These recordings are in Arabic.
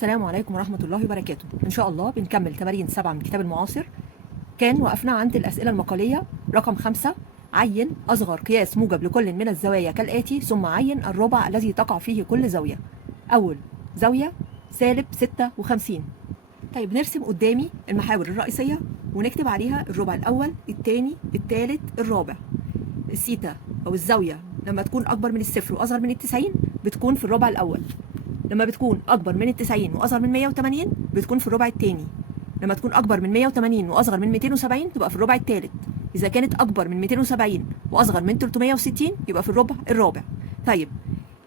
السلام عليكم ورحمة الله وبركاته. إن شاء الله بنكمل تمارين 7 من كتاب المعاصر. كان وقفنا عند الأسئلة المقالية رقم 5. عين أصغر قياس موجب لكل من الزوايا كالآتي، ثم عين الربع الذي تقع فيه كل زاوية. أول زاوية سالب 56. طيب نرسم قدامي المحاور الرئيسية ونكتب عليها الربع الأول، الثاني، الثالث، الرابع. الثيتا أو الزاوية لما تكون أكبر من الصفر وأصغر من 90 بتكون في الربع الأول. لما بتكون أكبر من 90 وأصغر من 180 بتكون في الربع الثاني. لما تكون أكبر من 180 وأصغر من 270 تبقى في الربع الثالث. إذا كانت أكبر من 270 وأصغر من 360 يبقى في الربع الرابع. طيب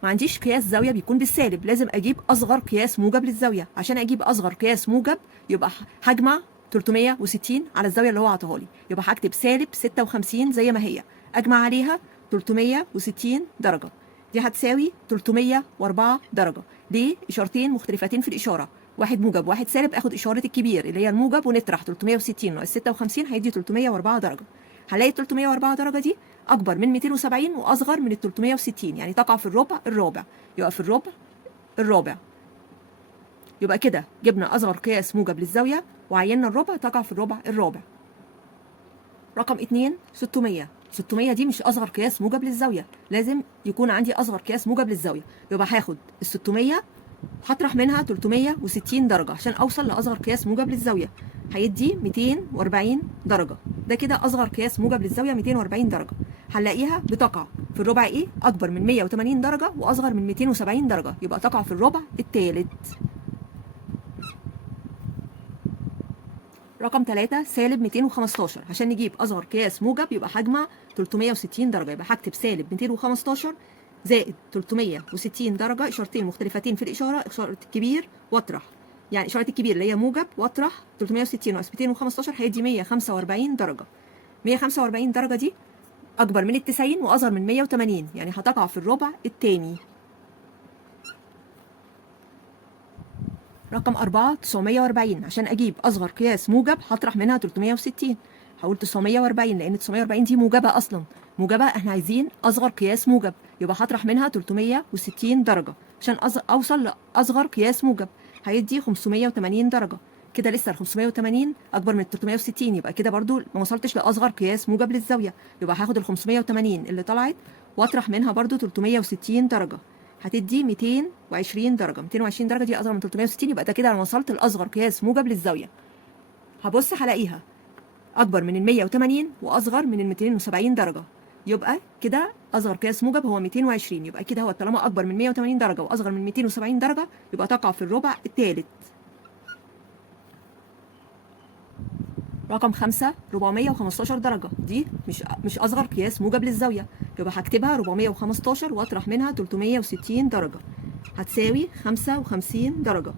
ما عنديش قياس زاوية بيكون بالسالب، لازم أجيب أصغر قياس موجب للزاوية. عشان أجيب أصغر قياس موجب يبقى هجمع 360 على الزاوية اللي هو عطاها لي، يبقى هكتب سالب 56 زي ما هي، أجمع عليها 360 درجة. دي هتساوي 304 درجة. ليه؟ إشارتين مختلفتين في الإشارة، واحد موجب واحد سالب، اخد إشارة الكبير اللي هي الموجب ونطرح 360 ناقص 56 هيدي 304 درجة. هلاقي 304 درجة دي أكبر من 270 وأصغر من 360، يعني تقع في الربع الرابع، يبقى في الربع الرابع. يبقى كده جبنا أصغر قياس موجب للزاوية وعيننا الربع تقع في الربع الرابع. رقم 2 600. 600 دي مش أصغر قياس موجب للزاوية، لازم يكون عندي أصغر قياس موجب للزاوية. يبقى هاخد ال 600 هطرح منها 360 درجة عشان أوصل لأصغر قياس موجب للزاوية، هيدي 240 درجة. ده كده أصغر قياس موجب للزاوية 240 درجة. هنلاقيها بتقع في الربع إيه؟ أكبر من 180 درجة وأصغر من 270 درجة، يبقى تقع في الربع الثالث. رقم 3 سالب 215. عشان نجيب أصغر قياس موجب يبقى هجمع 360 درجة، يبقى هكتب سالب 215 زائد 360 درجة، إشارتين مختلفتين في الإشارة، إشارة الكبير واطرح، يعني إشارة الكبير اللي هي موجب واطرح 360 ناقص 215 هيدي 145 درجة. 145 درجة دي أكبر من 90 وأصغر من 180، يعني هتقع في الربع الثاني. رقم 4 940. عشان أجيب أصغر قياس موجب هطرح منها 360، هقول 940 لأن 940 دي موجبة أصلا، موجبة احنا عايزين أصغر قياس موجب، يبقى هطرح منها 360 درجة عشان أوصل لأصغر قياس موجب، هيدي 580 درجة. كده لسه ال 580 أكبر من 360، يبقى كده برضو ما وصلتش لأصغر قياس موجب للزاوية، يبقى هاخد ال 580 اللي طلعت وأطرح منها برضو 360 درجة، هتدي 220 درجة. 220 درجة دي أصغر من 360، يبقى ده كده أنا وصلت لأصغر قياس موجب للزاوية. هبص هلاقيها أكبر من ال 180 وأصغر من ال 270 درجة، يبقى كده أصغر قياس موجب هو 220. يبقى كده هو طالما أكبر من 180 درجة وأصغر من 270 درجة يبقى تقع في الربع الثالث. رقم 5 415 درجة. دي مش أصغر قياس موجب للزاوية، يبقى هكتبها 415 وأطرح منها 360 درجة، هتساوي 55 درجة.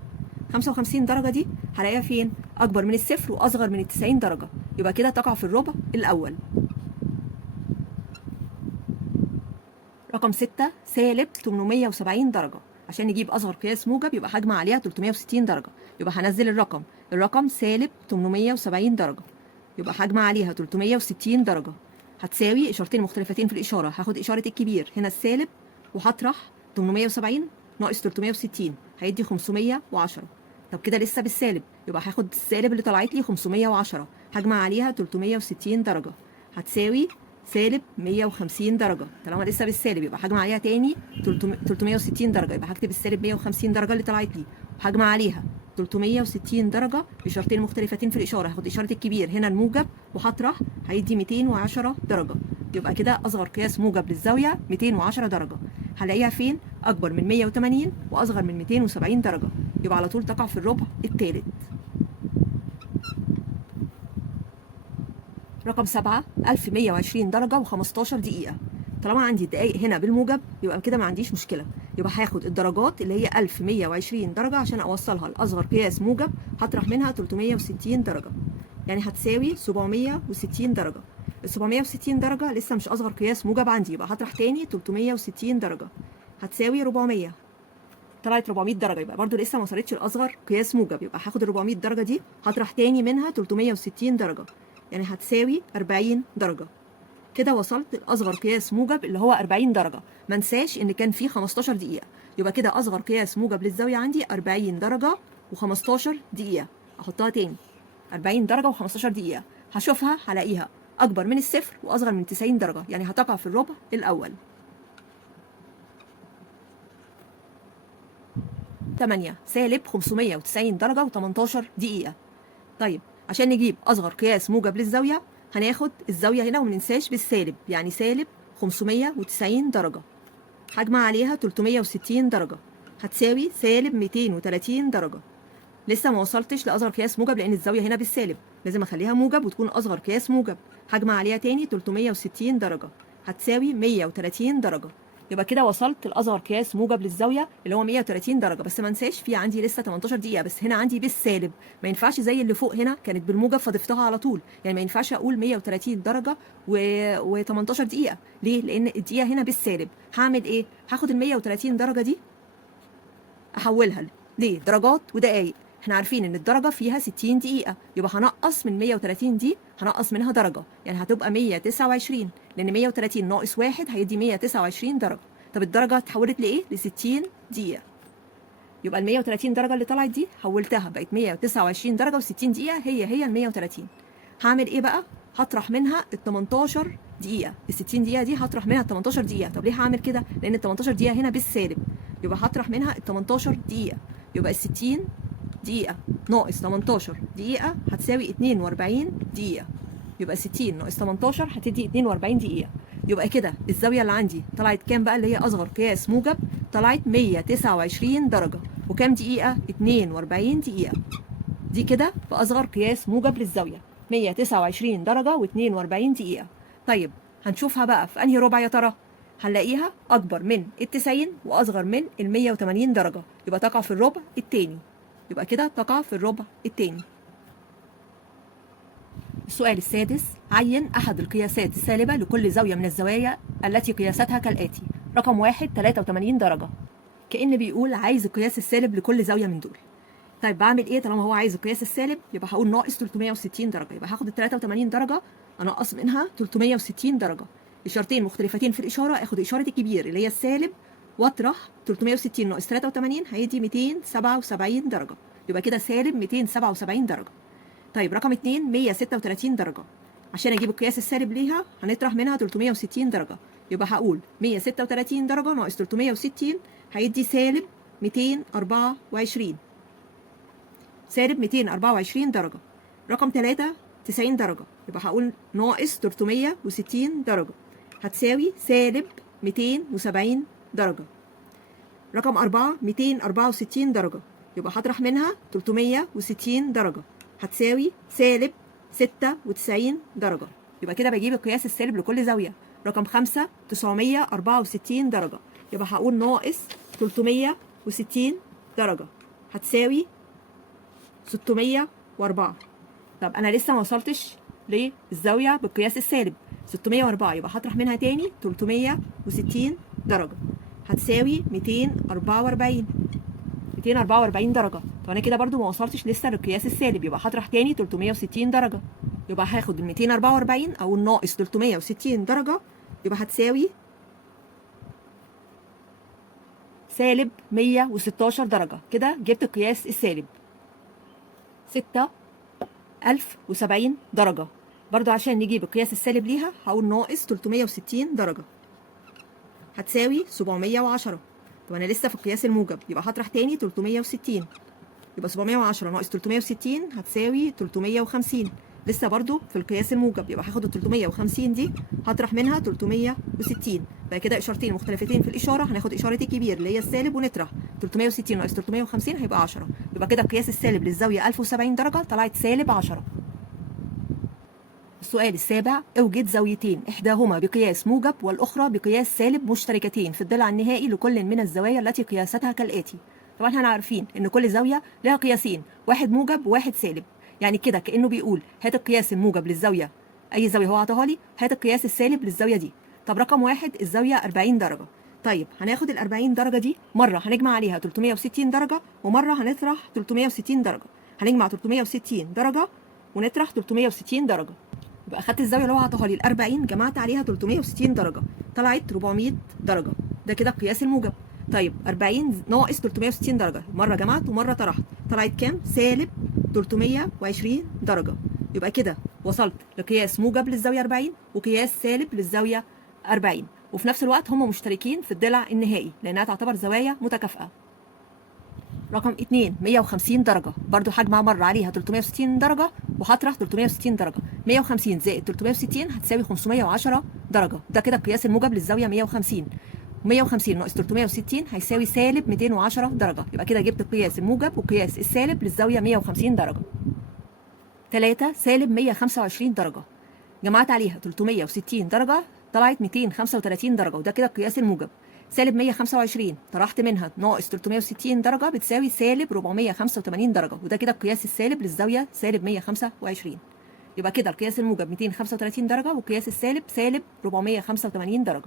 55 درجة دي هلاقيها فين؟ أكبر من الصفر وأصغر من 90 درجة، يبقى كده تقع في الربع الأول. رقم 6 سالب 870 درجة. عشان نجيب أصغر قياس موجب يبقى هجمع عليها 360 درجة، يبقى هنزل الرقم سالب 870 درجة، يبقى هجمع عليها 360 درجة، هتساوي إشارتين مختلفتين في الإشارة، هاخد إشارة الكبير هنا السالب وهطرح 870 ناقص 360 هيدي 510. طب كده لسه بالسالب، يبقى هاخد السالب اللي طلعت لي 510 هجمع عليها 360 درجة، هتساوي سالب 150 درجة. طالما لسه بالسالب يبقى هجمع عليها تاني 360 درجة، يبقى هكتب السالب 150 درجة اللي طلعت لي وهجمع عليها 360 درجة بإشارتين مختلفتين في الإشارة، هاخد إشارة الكبير هنا الموجب وهطرح هيدي 210 درجة، يبقى كده أصغر قياس موجب للزاوية 210 درجة. هلاقيها فين؟ أكبر من 180 وأصغر من 270 درجة، يبقى على طول تقع في الربع الثالث. رقم 7 1120 درجة و15 دقيقة. طالما عندي الدقايق هنا بالموجب يبقى كده ما عنديش مشكلة، يبقى هاخد الدرجات اللي هي 1120 درجة عشان أوصلها لأصغر قياس موجب هطرح منها 360 درجة، يعني هتساوي 760 درجة. ال 760 درجة لسه مش أصغر قياس موجب عندي، يبقى هطرح تاني 360 درجة هتساوي 400. طلعت 400 درجة، يبقى برضو لسه ما وصلتش لأصغر قياس موجب، يبقى هاخد ال 400 درجة دي هطرح تاني منها 360 درجة، يعني هتساوي 40 درجة. كده وصلت لأصغر قياس موجب اللي هو 40 درجة. ما انساش إن كان فيه 15 دقيقة، يبقى كده اصغر قياس موجب للزاويه عندي 40 درجه و15 دقيقه. احطها تاني، 40 درجه و15 دقيقه. هشوفها هلاقيها اكبر من الصفر واصغر من 90 درجه، يعني هتقع في الربع الاول. 8 سالب 590 درجه و18 دقيقه. طيب عشان نجيب اصغر قياس موجب للزاويه هناخد الزاويه هنا وما ننساش بالسالب، يعني سالب 590 درجه هجمع عليها 360 درجه هتساوي سالب 230 درجه. لسه ما وصلتش لاصغر قياس موجب لان الزاويه هنا بالسالب، لازم اخليها موجب وتكون اصغر قياس موجب. هجمع عليها تاني 360 درجه هتساوي 130 درجه. يبقى كده وصلت لاصغر قياس موجب للزاويه اللي هو 130 درجه. بس ما انساش في عندي لسه 18 دقيقه، بس هنا عندي بالسالب، ما ينفعش زي اللي فوق هنا كانت بالموجب فضفتها على طول. يعني ما ينفعش اقول 130 درجه و18 دقيقه. ليه؟ لان الدقيقه هنا بالسالب. هعمل ايه؟ هاخد ال 130 درجه دي احولها ليه؟ درجات ودقائق. احنا عارفين ان الدرجه فيها 60 دقيقه، يبقى هنقص من 130 دي، هنقص منها درجه، يعني هتبقى 129، لان 130 ناقص 1 هيدي 129 درجه. طب الدرجه اتحولت لايه؟ ل 60 دقيقه. يبقى ال 130 درجه اللي طلعت دي حولتها بقت 129 درجه و60 دقيقه، هي ال 130. هعمل ايه بقى؟ هطرح منها ال 18 دقيقه. ال 60 دقيقه دي هطرح منها ال 18 دقيقه. طب ليه هعمل كده؟ لان ال 18 دقيقه هنا بالسالب، يبقى هطرح منها ال 18 دقيقه. يبقى ال 60 دقيقه ناقص 18 دقيقه هتساوي 42 دقيقه. يبقى 60 ناقص 18 هتدي 42 دقيقه. يبقى كده الزاويه اللي عندي طلعت كام بقى، اللي هي اصغر قياس موجب؟ طلعت 129 درجه. وكام دقيقه؟ 42 دقيقه. دي كده باصغر قياس موجب للزاويه، 129 درجه و42 دقيقه. طيب هنشوفها بقى في انهي ربع يا ترى؟ هنلاقيها اكبر من ال90 واصغر من ال180 درجه، يبقى تقع في الربع الثاني. يبقى كده تقع في الربع الثاني. السؤال السادس، عين أحد القياسات السالبة لكل زاوية من الزوايا التي قياستها كالآتي. رقم 1 83 درجة. كأن بيقول عايز القياس السالب لكل زاوية من دول. طيب بعمل إيه؟ طالما هو عايز القياس السالب يبقى هقول ناقص 360 درجة. يبقى هاخد ال 83 درجة أنقص منها 360 درجة. إشارتين مختلفتين في الإشارة، آخد إشارة الكبير اللي هي السالب وأطرح 360 ناقص 83 هيدي 277 درجة. يبقى كده سالب 277 درجة. طيب رقم 2 136 درجة. عشان اجيب القياس السالب ليها هنطرح منها 360 درجة. يبقى هقول 136 درجة ناقص 360 هيدي سالب 224. سالب 224 درجة. رقم 3 90 درجة. يبقى هقول ناقص 360 درجة هتساوي سالب 270 درجة. رقم 4 264 درجة. يبقى هطرح منها 360 درجة هتساوي سالب 96 درجة. يبقى كده بجيب القياس السالب لكل زاوية. رقم 5 964 درجة. يبقى هقول ناقص 360 درجة هتساوي 604. طب أنا لسه ما وصلتش للزاوية بالقياس السالب 604، يبقى هطرح منها تاني 360 درجة هتساوي 244 درجة. طب انا كده برضو ما وصلتش لسه للقياس السالب، يبقى هطرح تاني 360 درجة. يبقى هاخد ال 244 او الناقص 360 درجة، يبقى هتساوي سالب 116 درجة. كده جبت القياس السالب. 6070 درجة. برضو عشان نجيب القياس السالب ليها هقول ناقص 360 درجة هتساوي 710. طب انا لسه في القياس الموجب، يبقى هطرح تاني 360. يبقى 710 ناقص 360 هتساوي 350. لسه برضو في القياس الموجب، يبقى هاخد ال 350 دي هطرح منها 360. بقى كده اشارتين مختلفتين في الاشاره، هناخد اشاره الكبير اللي هي السالب ونطرح 360 ناقص 350 هيبقى 10. يبقى كده القياس السالب للزاويه 1070 درجه طلعت سالب 10. السؤال السابع، اوجد زاويتين احداهما بقياس موجب والاخرى بقياس سالب مشتركتين في الضلع النهائي لكل من الزوايا التي قياستها كالاتي. طبعا احنا عارفين ان كل زاويه لها قياسين، واحد موجب وواحد سالب. يعني كده كانه بيقول هات القياس الموجب للزاويه، اي زاويه هو عطاها لي، هات القياس السالب للزاويه دي. طب رقم 1 الزاويه 40 درجه. طيب هناخد ال 40 درجه دي مره هنجمع عليها 360 درجه ومره هنطرح 360 درجه. هنجمع 360 درجه ونطرح 360 درجه. يبقى اخدت الزاويه اللي هو عطاها لي ال 40 جمعت عليها 360 درجه طلعت 400 درجه. ده كده القياس الموجب. طيب 40 ناقص 360 درجة، مرة جمعت ومرة طرحت، طلعت كام؟ سالب 320 درجة. يبقى كده وصلت لقياس موجب للزاوية 40 وقياس سالب للزاوية 40، وفي نفس الوقت هم مشتركين في الضلع النهائي لأنها تعتبر زوايا متكافئة. رقم 2 150 درجة، برضو هجمع مرة عليها 360 درجة وهطرح 360 درجة. 150 زائد 360 هتساوي 510 درجة، ده كده القياس الموجب للزاوية 150. 150 ناقص 360 هيساوي سالب 210 درجة، يبقى كده جبت القياس الموجب والقياس السالب للزاوية 150 درجة. 3 سالب 125 درجة، جمعت عليها 360 درجة طلعت 235 درجة، وده كده القياس الموجب. سالب 125 طرحت منها ناقص 360 درجة بتساوي سالب 485 درجة، وده كده القياس السالب للزاوية سالب 125. يبقى كده القياس الموجب 235 درجة والقياس السالب سالب 485 درجة.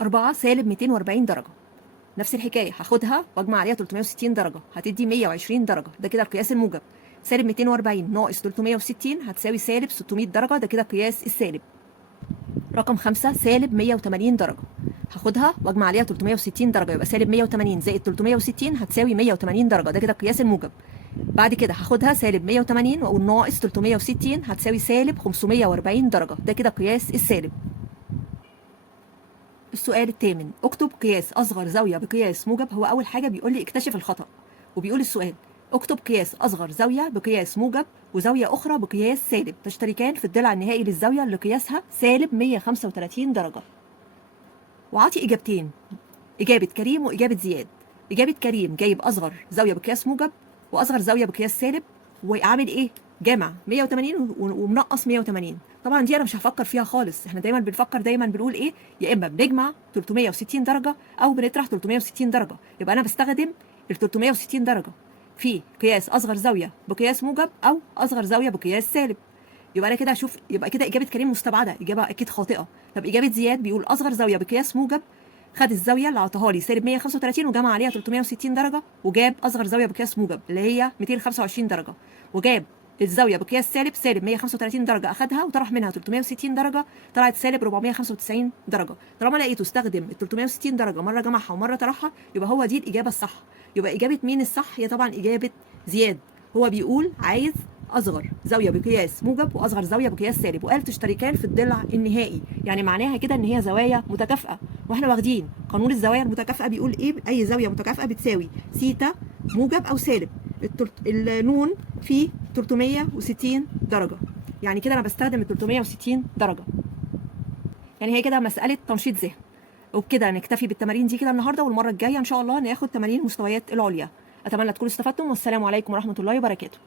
4 سالب 240 درجة، نفس الحكاية هاخدها واجمع عليها 360 درجة هتدي 120 درجة، ده كده القياس الموجب. سالب 240 ناقص 360 هتساوي سالب 600 درجة، ده كده القياس السالب. رقم 5 سالب 180 درجة، هاخدها واجمع عليها 360 درجة يبقى سالب 180 زائد 360 هتساوي 180 درجة، ده كده القياس الموجب. بعد كده هاخدها سالب 180 واقول ناقص 360 هتساوي سالب 540 درجة، ده كده القياس السالب. السؤال الثامن، اكتب قياس اصغر زاويه بقياس موجب. هو اول حاجه بيقول لي اكتشف الخطا، وبيقول السؤال اكتب قياس اصغر زاويه بقياس موجب وزاويه اخرى بقياس سالب تشتركان في الضلع النهائي للزاويه اللي قياسها سالب 135 درجه. وعاطي اجابتين، اجابه كريم واجابه زياد. اجابه كريم جايب اصغر زاويه بقياس موجب واصغر زاويه بقياس سالب، وعامل ايه؟ جامع 180 ومنقص 180. طبعا دي انا مش هفكر فيها خالص، احنا دايما بنفكر، دايما بنقول ايه؟ يا اما بنجمع 360 درجه او بنطرح 360 درجه. يبقى انا بستخدم ال 360 درجه في قياس اصغر زاويه بقياس موجب او اصغر زاويه بقياس سالب. يبقى انا كده اشوف، يبقى كده اجابه كريم مستبعده، اجابه اكيد خاطئه. طب اجابه زياد بيقول اصغر زاويه بقياس موجب، خد الزاويه اللي عطاها لي سالب 135 وجمع عليها 360 درجه وجاب اصغر زاويه بقياس موجب اللي هي 225 درجه، وجاب الزاويه بقياس سالب سالب 135 درجه اخدها وطرح منها 360 درجه طلعت سالب 495 درجه. طالما لقيته استخدم ال 360 درجه مره جمعها ومره طرحها يبقى هو دي الاجابه الصح. يبقى اجابه مين الصح؟ هي طبعا اجابه زياد. هو بيقول عايز اصغر زاويه بقياس موجب واصغر زاويه بقياس سالب، وقال تشتركان في الضلع النهائي، يعني معناها كده ان هي زوايا متكافئه. واحنا واخدين قانون الزوايا المتكافئه بيقول ايه؟ اي زاويه متكافئه بتساوي سيتا موجب او سالب النون في 360 درجه، يعني كده انا بستخدم ال 360 درجه. يعني هي كده مساله تنشيط ذهن. وبكده نكتفي بالتمارين دي كده النهارده، والمره الجايه ان شاء الله ناخد تمارين المستويات العليا. اتمنى تكونوا استفدتم، والسلام عليكم ورحمه الله وبركاته.